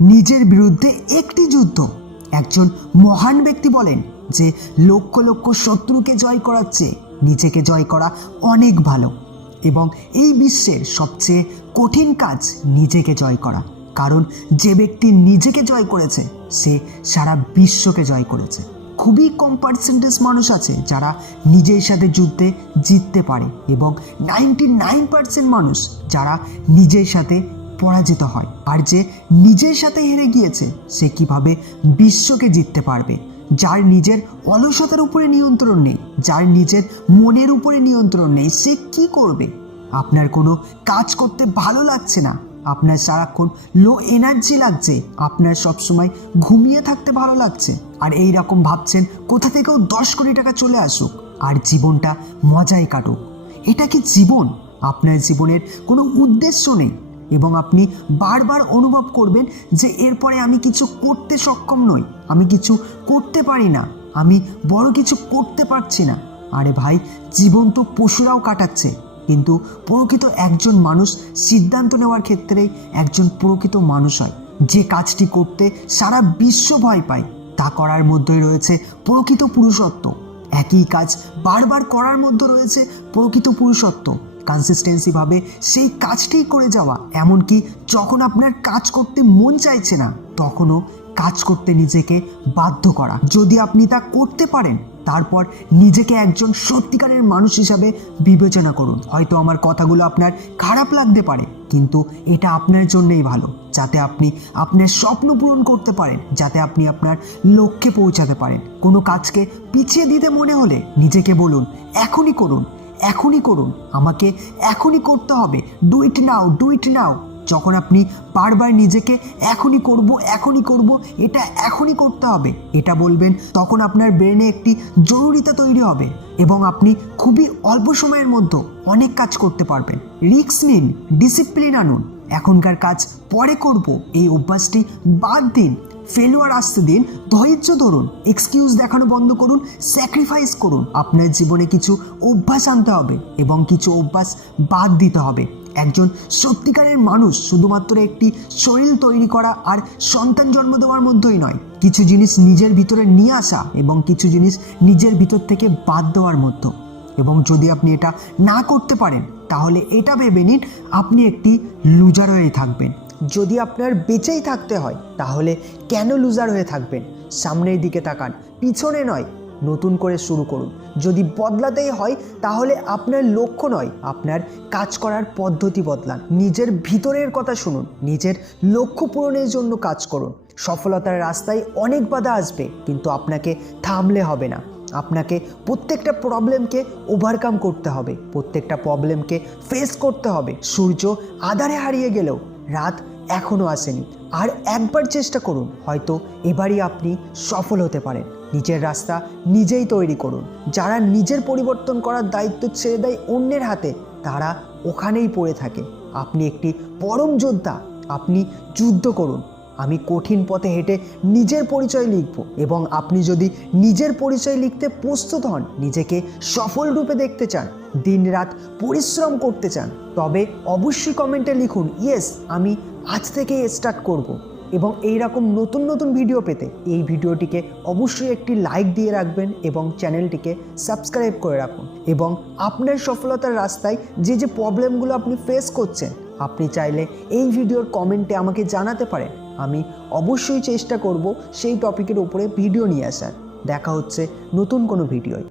নিজের বিরুদ্ধে একটি যুদ্ধ। একজন মহান ব্যক্তি বলেন যে লক্ষ লক্ষ শত্রুকে জয় করার চেয়ে নিজেকে জয় করা অনেক ভালো, এবং এই বিশ্বের সবচেয়ে কঠিন কাজ নিজেকে জয় করা। কারণ যে ব্যক্তি নিজেকে জয় করেছে সে সারা বিশ্বকে জয় করেছে। খুবই কম পার্সেন্টেজ মানুষ আছে যারা নিজের সাথে যুদ্ধে জিততে পারে, এবং 99% মানুষ যারা নিজের সাথে পরাজিত হয়। আর যে নিজের সাথে হেরে গিয়েছে সে কিভাবে বিশ্বকে জিততে পারবে? যার নিজের অলসতার উপরে নিয়ন্ত্রণ নেই, যার নিজের মনের উপরে নিয়ন্ত্রণ নেই, সে কি করবে? আপনার কোনো কাজ করতে ভালো লাগছে না, আপনার সারাক্ষণ লো এনার্জি লাগছে, আপনার সবসময় ঘুমিয়ে থাকতে ভালো লাগছে, আর এই রকম ভাবছেন কোথা থেকেও 10 কোটি টাকা চলে আসুক আর জীবনটা মজায় কাটুক। এটা কি জীবন? আপনার জীবনের কোনো উদ্দেশ্য নেই, এবং আপনি বারবার অনুভব করবেন যে এরপরে আমি কিছু করতে সক্ষম নই, আমি কিছু করতে পারি না, আমি বড় কিছু করতে পারছি না। আরে ভাই, জীবন তো পশুরাও কাটাচ্ছে, কিন্তু প্রকৃত একজন মানুষ সিদ্ধান্ত নেওয়ার ক্ষেত্রে একজন প্রকৃত মানুষ হয়। যে কাজটি করতে সারা বিশ্ব ভয় পায় তা করার মধ্যেই রয়েছে প্রকৃত পুরুষত্ব। একই কাজ বারবার করার মধ্যে রয়েছে প্রকৃত পুরুষত্ব। কনসিস্টেন্সিভাবে সেই কাজটাই করে যাওয়া, এমনকি যখন আপনার কাজ করতে মন চাইছে না তখনও কাজ করতে নিজেকে বাধ্য করা। যদি আপনি তা করতে পারেন তারপর নিজেকে একজন সত্যিকারের মানুষ হিসাবে বিবেচনা করুন। হয়তো আমার কথাগুলো আপনার খারাপ লাগতে পারে, কিন্তু এটা আপনার জন্যই ভালো, যাতে আপনি আপনার স্বপ্ন পূরণ করতে পারেন, যাতে আপনি আপনার লক্ষ্যে পৌঁছাতে পারেন। কোনো কাজকে পিছিয়ে দিতে মনে হলে নিজেকে বলুন, এখনই করুন, এখনই করুন, আমাকে এখনই করতে হবে, do it now, do it নাও। যখন আপনি বারবার নিজেকে এখনই করব, এখনই করব, এটা এখনই করতে হবে এটা বলবেন, তখন আপনার ব্রেনে একটি জরুরিতা তৈরি হবে এবং আপনি খুবই অল্প সময়ের মধ্যে অনেক কাজ করতে পারবেন। রিস্ক নিন, ডিসিপ্লিন আনুন, এখনকার কাজ পরে করব এই অভ্যাসটি বাদ দিন। ফেলুয়ার আসতে দিন, ধৈর্য ধরুন, এক্সকিউজ দেখানো বন্ধ করুন, স্যাক্রিফাইস করুন। আপনার জীবনে কিছু অভ্যাস আনতে হবে এবং কিছু অভ্যাস বাদ দিতে হবে। একজন সত্যিকারের মানুষ শুধুমাত্র একটি শরীর তৈরি করা আর সন্তান জন্ম দেওয়ার মধ্যেই নয়, কিছু জিনিস নিজের ভিতরে নিয়ে আসা এবং কিছু জিনিস নিজের ভিতর থেকে বাদ দেওয়ার মধ্যে। এবং যদি আপনি এটা না করতে পারেন তাহলে এটা ভেবে নিন আপনি একটি লুজার হয়ে থাকবেন। যদি আপনার বেঁচেই থাকতে হয় তাহলে কেন লুজার হয়ে থাকবেন? সামনের দিকে তাকান, পিছনে নয়। নতুন করে শুরু করুন। যদি বদলাতেই হয় তাহলে আপনার লক্ষ্য নয়, আপনার কাজ করার পদ্ধতি বদলান। নিজের ভিতরের কথা শুনুন, নিজের লক্ষ্য পূরণের জন্য কাজ করুন। সফলতার রাস্তায় অনেক বাধা আসবে, কিন্তু আপনাকে থামলে হবে না। আপনাকে প্রত্যেকটা প্রবলেমকে ওভারকাম করতে হবে, প্রত্যেকটা প্রবলেমকে ফেস করতে হবে। সূর্য আধারে হারিয়ে গেলেও রাত এখনও আসেনি। আর একবার চেষ্টা করুন, হয়তো এবারই আপনি সফল হতে পারেন। নিজের রাস্তা নিজেই তৈরি করুন। যারা নিজের পরিবর্তন করার দায়িত্ব ছেড়ে দেয় অন্যের হাতে, তারা ওখানেই পড়ে থাকে। আপনি একটি পরম যোদ্ধা, আপনি যুদ্ধ করুন। আমি কঠিন পথে হেঁটে নিজের পরিচয় লিখব, এবং আপনি যদি নিজের পরিচয় লিখতে প্রস্তুত হন, নিজেকে সফল রূপে দেখতে চান, দিনরাত পরিশ্রম করতে চান, তবে অবশ্যই কমেন্টে লিখুন, ইয়েস, আমি আজ থেকেই স্টার্ট করব। এবং এই রকম নতুন নতুন ভিডিও পেতে এই ভিডিওটিকে অবশ্যই একটি লাইক দিয়ে রাখবেন এবং চ্যানেলটিকে সাবস্ক্রাইব করে রাখুন। এবং আপনার সফলতার রাস্তায় যে যে প্রবলেমগুলো আপনি ফেস করছেন, আপনি চাইলে এই ভিডিওর কমেন্টে আমাকে জানাতে পারেন। আমি অবশ্যই চেষ্টা করব সেই টপিকের উপরে ভিডিও নিয়ে আসার। দেখা হচ্ছে নতুন কোনো ভিডিওয়।